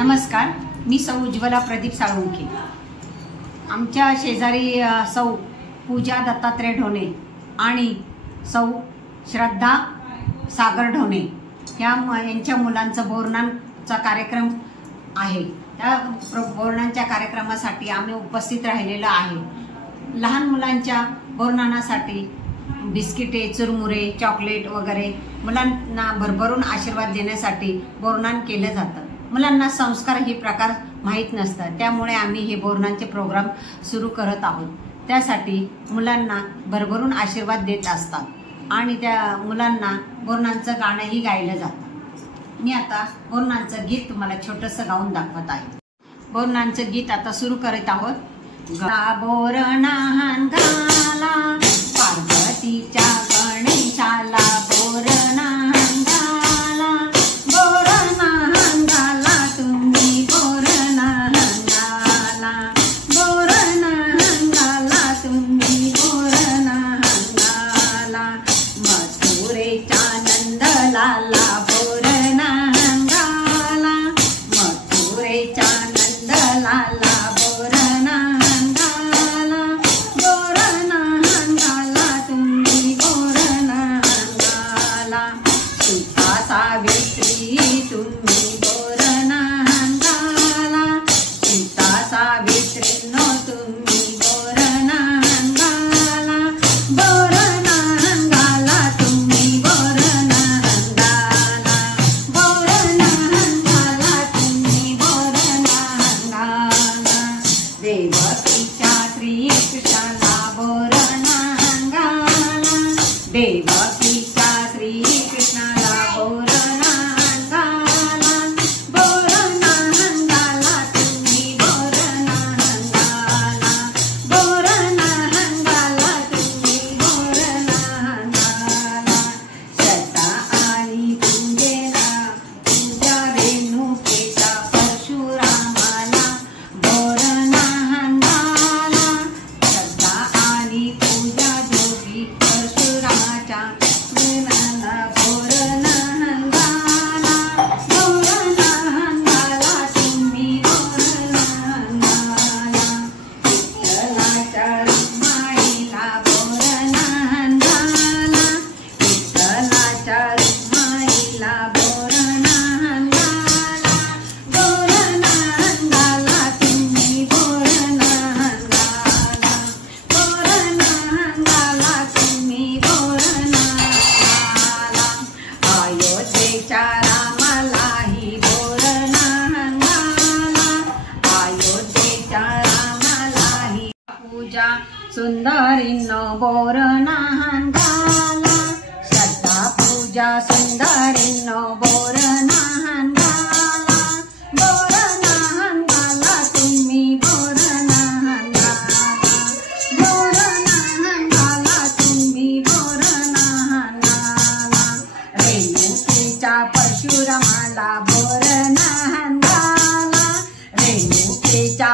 नमस्कार, मी सौ उज्ज्वला प्रदीप साळुंखे। आमच्या शेजारी सौ पूजा दत्तात्रय ढोणे आणि सौ श्रद्धा सागर ढोणे यांच्या मुलांचा बोरनाचा कार्यक्रम आहे। त्या बोरनाच्या कार्यक्रमासाठी आम्ही उपस्थित राहिलेलो आहे। लहान मुलांच्या बोरनासाठी बिस्किटे, चुरमुरे, चॉकलेट वगैरे मुलांना भरभरून आशीर्वाद देण्यासाठी बोरनान केलं जातं। मुलांना संस्कार हे प्रकार माहीत नसतात, त्यामुळे आम्ही हे बोरनाचे प्रोग्राम सुरू करत आहोत। त्यासाठी मुलांना भरभरून आशीर्वाद देत असतात आणि त्या मुलांना बोरनाचं गाणंही गायलं जातं। मी आता बोरनाचं गीत तुम्हाला छोटंसं गाऊन दाखवत आहे। बोरनाचं गीत आता सुरू करत आहोत। बोरनान गाला पार्वतीच्या गणेशाला, बोरनान गाला, बोरनान गाला तुम्ही, बोरनान गाला, बोरनान गाला तुम्ही, बोरनान गाला, मथुरेचा नंद लाला, बोरनान गाला, मथुरेचा नंद लाला, सावित्री तुम्ही बोरनान गाला, सीता सावित्री नो तुम्ही बोरनान गाला, बोरनान गाला तुम्ही, बोरनान गाला, बोरनान गाला तुम्ही, बोरनान गाला, देवकीच्या श्रीकृष्णाला बोरनान गाला, देवकीच्या श्रीकृष्णाला बोरनान गाला, बोरनान गाला तुम्ही, बोरनान गाला, बोरनान गाला तुम्ही, बोरनान गाला, श्रद्धा आणि पूजेला पूजा रेणुकेचा परशुरामाला बोरनान गाला, श्रद्धा आणि पूजा जोगी परशुरामाच्या बोरनान गाला, बोरनान गाला तुम्ही, बोरनान गाला, विठ्ठलाच्या रुक्माईला बोरनान गाला, विठ्ठलाच्या रुक्माईला बोरनान गाला, बोरनान गाला तुम्ही, बोरनान गाला, बोरनान गाला तुम्ही, बोरनान गाला, अयोध्येच्या रामालाही बोरनान गाला, अयोध्येच्या रामालाही पूजा सुंदरीनो बोरनान गाला, श्रद्धा पूजा सुंदरीनो बोरनान गाला, बोरनान गाला तुम्ही, बोरनान गाला, बोरनान गाला तुम्ही, बोरनान गाला, रेणुकेच्या परशुरामाला बोरनान गाला, रेणुकेच्या